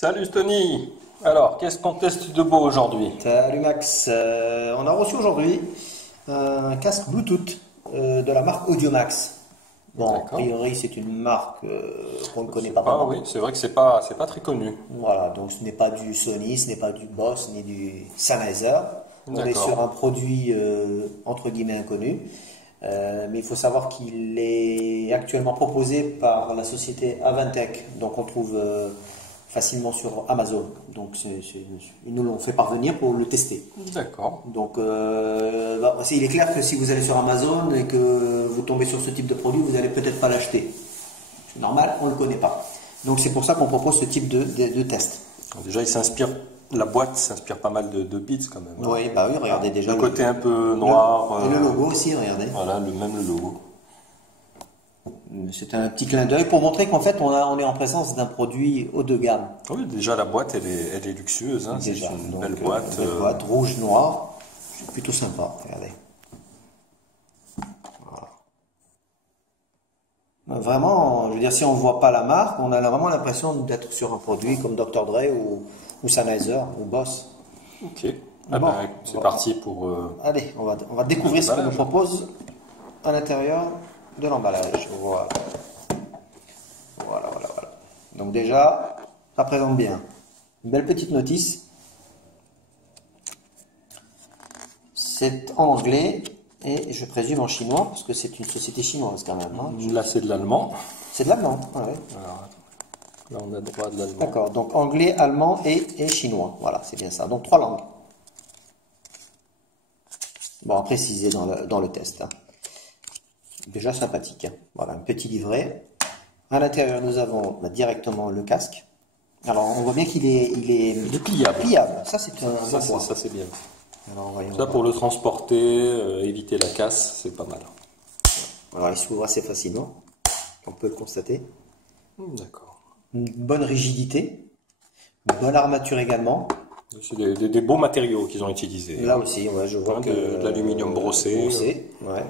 Salut Tony. Alors, qu'est-ce qu'on teste de beau aujourd'hui? Salut Max. On a reçu aujourd'hui un casque Bluetooth de la marque Audiomax. Bon, a D'accord. priori c'est une marque qu'on ne connaît pas Ah vraiment. oui, c'est vrai que c'est pas très connu. Voilà, donc ce n'est pas du Sony, ce n'est pas du Boss ni du Sennheiser. On est D'accord. sur un produit entre guillemets inconnu. Mais il faut savoir qu'il est actuellement proposé par la société Avantech, donc on trouve facilement sur Amazon. Donc ils nous l'ont fait parvenir pour le tester. D'accord. Donc il est clair que si vous allez sur Amazon et que vous tombez sur ce type de produit, vous n'allez peut-être pas l'acheter. C'est normal, on ne le connaît pas. Donc c'est pour ça qu'on propose ce type de test. Alors, déjà, la boîte s'inspire pas mal de Beats quand même. Oui, bah oui, regardez déjà Le côté un peu noir. et le logo aussi, regardez. Voilà, même le logo. C'est un petit clin d'œil pour montrer qu'en fait on est en présence d'un produit haut de gamme. Oui, déjà la boîte, elle est luxueuse. Hein. C'est Déjà, une donc, belle boîte. belle boîte rouge noir, c'est plutôt sympa. Regardez. Voilà. Vraiment, je veux dire, si on voit pas la marque, on a vraiment l'impression d'être sur un produit comme Dr. Dre ou Sennheiser ou Boss. Ok. Ah Bon, ben, c'est voilà. parti pour. Allez, on va découvrir ce qu'on nous L'emballage. propose à l'intérieur de l'emballage. Voilà. Voilà. Donc déjà, ça présente bien. Une belle petite notice. C'est en anglais et je présume en chinois parce que c'est une société chinoise quand même. Hein. Là, c'est de l'allemand. C'est de l'allemand. Ouais. Alors, là, on a droit de l'allemand. D'accord, donc anglais, allemand et chinois. Voilà, c'est bien ça. Donc 3 langues. Bon, à préciser dans le test. Hein. Déjà sympathique. Hein. Voilà, un petit livret. À l'intérieur, nous avons directement le casque. Alors, on voit bien qu'il est, Il est pliable. pliable. Ça, c'est un bon point. Ça, c'est bien. Alors, voyons Ça, voir. pour le transporter, éviter la casse, c'est pas mal. Alors, il s'ouvre assez facilement. On peut le constater. D'accord. Une bonne rigidité. Une bonne armature également. C'est des beaux matériaux qu'ils ont utilisés. Là aussi, ouais, je vois Donc, que de l'aluminium brossé. Ouais.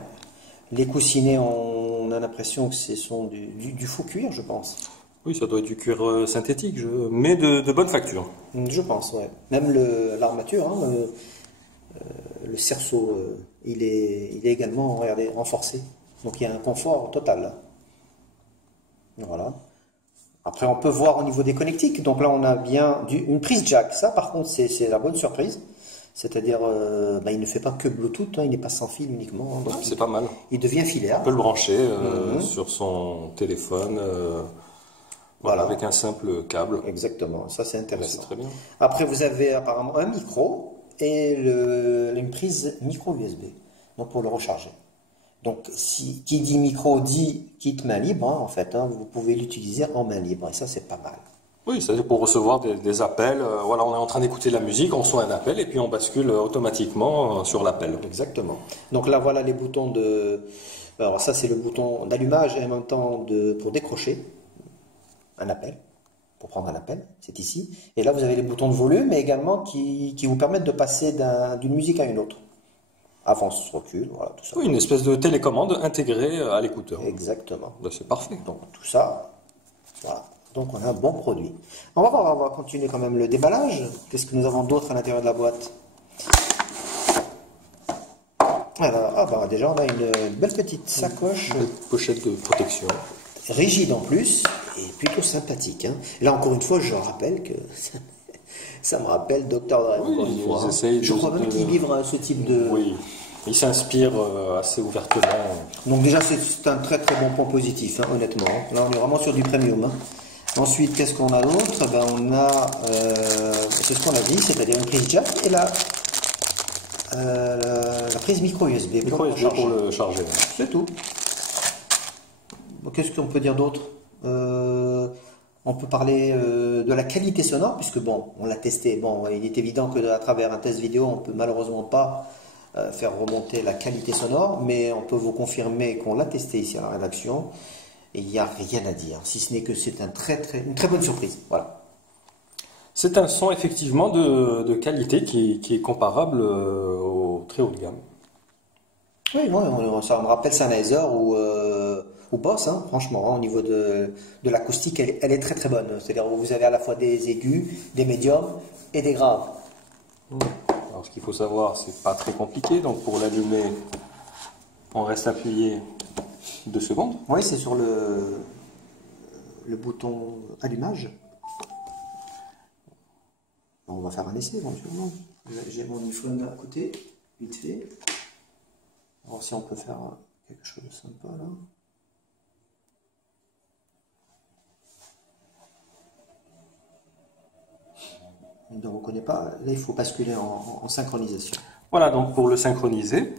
Les coussinets, on a l'impression que ce sont du faux cuir, je pense. Oui, ça doit être du cuir synthétique, mais de bonne facture. Je pense, ouais. Même l'armature, hein, le cerceau, il est également, regardez, renforcé. Donc il y a un confort total. Là. Voilà. Après, on peut voir au niveau des connectiques. Donc là, on a bien une prise jack. Ça, par contre, c'est la bonne surprise. C'est-à-dire, il ne fait pas que Bluetooth, hein, il n'est pas sans fil uniquement. Hein, donc C'est pas mal. il devient filaire. On peut le brancher sur son téléphone, Voilà. avec un simple câble. Exactement, ça c'est C'est intéressant. très bien. Après, vous avez apparemment un micro et une prise micro USB, donc pour le recharger. Donc, qui dit micro dit kit main libre, hein, en fait, hein, vous pouvez l'utiliser en main libre, et ça c'est pas mal. Oui, ça c'est pour recevoir des appels. Voilà, on est en train d'écouter la musique, on reçoit un appel et puis on bascule automatiquement sur l'appel. Exactement. Donc là, voilà les boutons de... Alors ça, c'est le bouton d'allumage et en même temps pour décrocher un appel, pour prendre un appel, c'est ici. Et là, vous avez les boutons de volume, mais également qui vous permettent de passer d'une musique à une autre. Avance, recule, voilà, tout ça. Oui, une espèce de télécommande intégrée à l'écouteur. Exactement. Là, c'est parfait. Donc tout ça, voilà. Donc on a un bon produit. On va continuer quand même le déballage. Qu'est-ce que nous avons d'autre à l'intérieur de la boîte? Alors, déjà on a une belle petite sacoche, Une pochette de protection. rigide en plus, et plutôt sympathique. Hein. Là encore une fois, je rappelle que ça me rappelle Dr. Dre. Oui, encore une fois, ils hein. essayent Je de- crois même de- qu'ils livrent ce type de... Oui, il s'inspire assez ouvertement. Donc déjà c'est un très très bon point positif, hein, honnêtement. Là on est vraiment sur du premium. Hein. Ensuite, qu'est-ce qu'on a d'autre? On a, c'est ce qu'on a dit, c'est-à-dire une prise jack et la prise micro USB. Micro USB pour le charger. C'est tout. Bon, qu'est-ce qu'on peut dire d'autre? On peut parler de la qualité sonore, puisque bon, on l'a testé. Bon, il est évident qu'à travers un test vidéo, on peut malheureusement pas faire remonter la qualité sonore, mais on peut vous confirmer qu'on l'a testé ici à la rédaction. Et il n'y a rien à dire, si ce n'est que c'est une très bonne surprise. Voilà. C'est un son effectivement de qualité qui est comparable au très haut de gamme. Oui, ça me rappelle Sennheiser ou Boss, hein, franchement, hein, au niveau de l'acoustique, elle est très très bonne. C'est-à-dire que vous avez à la fois des aigus, des médiums et des graves. Alors ce qu'il faut savoir, c'est pas très compliqué, donc pour l'allumer, on reste appuyé 2 secondes. Oui, c'est sur le bouton allumage. On va faire un essai éventuellement. J'ai mon iPhone à côté, vite fait. Alors si on peut faire quelque chose de sympa là. Il ne reconnaît pas. Là, il faut basculer en synchronisation. Voilà, donc pour le synchroniser,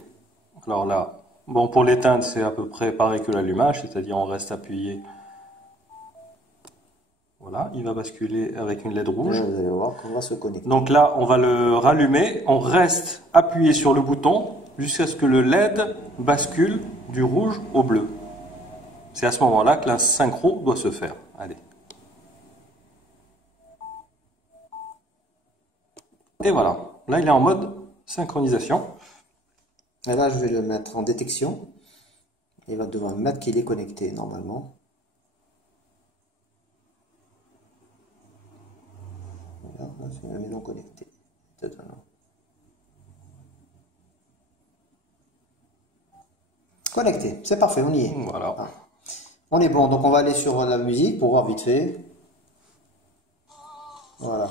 alors là, bon, pour l'éteindre, c'est à peu près pareil que l'allumage, c'est-à-dire on reste appuyé. Voilà, il va basculer avec une LED rouge. Là, vous allez voir qu'on va se connecter. Donc là, on va le rallumer, on reste appuyé sur le bouton jusqu'à ce que le LED bascule du rouge au bleu. C'est à ce moment-là que la synchro doit se faire. Allez. Et voilà, là il est en mode synchronisation. Et là, je vais le mettre en détection. Il va devoir mettre qu'il est connecté normalement. Voilà, là, c'est non connecté. Connecté, c'est parfait, on y est. Voilà. Ah. On est bon, donc on va aller sur la musique pour voir vite fait. Voilà.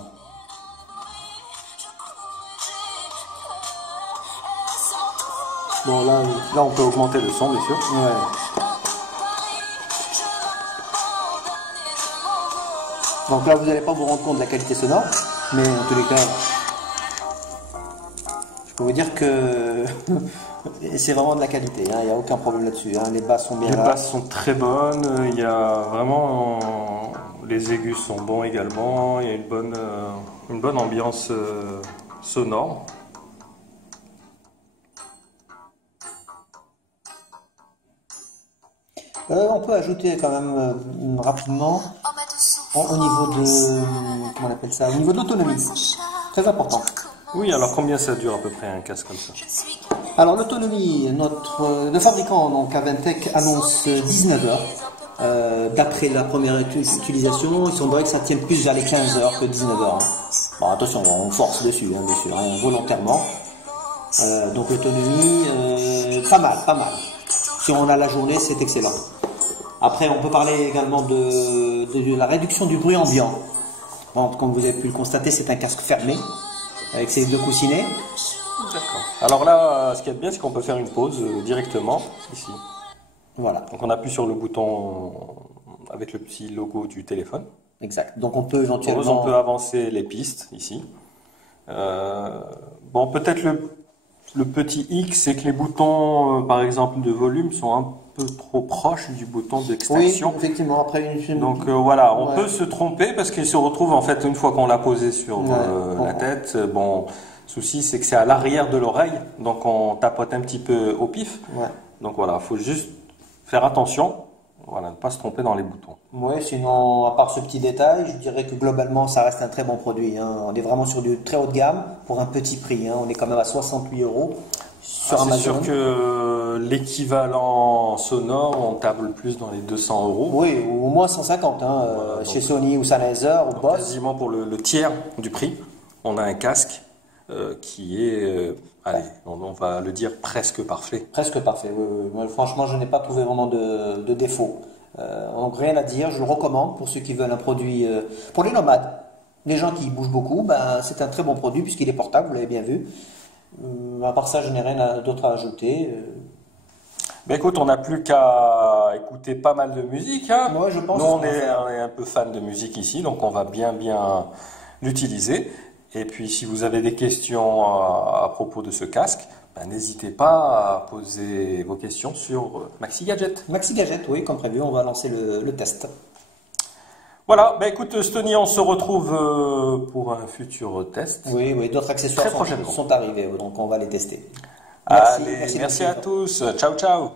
Bon, là on peut augmenter le son, bien sûr. Ouais. Donc là, vous n'allez pas vous rendre compte de la qualité sonore, mais en tous les cas, je peux vous dire que c'est vraiment de la qualité, hein, il n'y a aucun problème là-dessus. Hein, les basses sont bien Les là. basses sont très bonnes, il y a vraiment... Les aigus sont bons également, il y a une bonne ambiance sonore. On peut ajouter quand même rapidement au niveau de, comment on appelle ça, au niveau de l'autonomie, très important. Oui, alors combien ça dure à peu près un casque comme ça? Alors l'autonomie, le fabricant donc Aventec annonce 19 heures. D'après la première utilisation, il semblerait que ça tienne plus vers les 15 heures que 19 heures. Hein. Bon, attention, on force dessus, hein, bien sûr, hein, volontairement. Donc l'autonomie, pas mal, pas mal. Si on a la journée, c'est excellent. Après, on peut parler également de la réduction du bruit ambiant. Bon, comme vous avez pu le constater, c'est un casque fermé, avec ses 2 coussinets. D'accord. Alors là, ce qu'il y a de bien, c'est qu'on peut faire une pause directement, ici. Voilà. Donc on appuie sur le bouton avec le petit logo du téléphone. Exact. Donc on peut éventuellement... On peut avancer les pistes, ici. Bon, peut-être le petit X, c'est que les boutons, par exemple, de volume sont un peu trop proches du bouton d'extraction. Oui, effectivement, après une... Donc voilà, on peut se tromper parce qu'il se retrouve, en fait, une fois qu'on l'a posé sur la tête, bon, souci, c'est que c'est à l'arrière de l'oreille, donc on tapote un petit peu au pif. Ouais. Donc voilà, il faut juste faire attention, voilà, ne pas se tromper dans les boutons. Oui, sinon, à part ce petit détail, je dirais que globalement, ça reste un très bon produit. Hein. On est vraiment sur du très haut de gamme pour un petit prix. Hein. On est quand même à 68 € sur Amazon. C'est sûr que l'équivalent sonore, on table plus dans les 200 €. Oui, ou au moins 150, hein, Voilà, chez Sony ou Sennheiser ou Boss. Quasiment pour le tiers du prix, on a un casque qui est, allez, on va le dire, presque parfait. Presque parfait, oui, oui. Moi, franchement, je n'ai pas trouvé vraiment de défaut. Donc rien à dire, je le recommande pour ceux qui veulent un produit, pour les nomades, les gens qui bougent beaucoup, ben, c'est un très bon produit puisqu'il est portable, vous l'avez bien vu. À part ça, je n'ai rien d'autre à ajouter. Ben écoute, on n'a plus qu'à écouter pas mal de musique. Hein. Moi, je pense. Nous, on est un peu fan de musique ici, donc on va bien l'utiliser. Et puis, si vous avez des questions à propos de ce casque, ben, n'hésitez pas à poser vos questions sur Maxi Gadget. Maxi Gadget, oui, comme prévu, on va lancer le test. Voilà, ben écoute, Stony, on se retrouve pour un futur test. Oui, oui, d'autres accessoires sont arrivés, donc on va les tester. Allez, merci à tous. Ciao, ciao.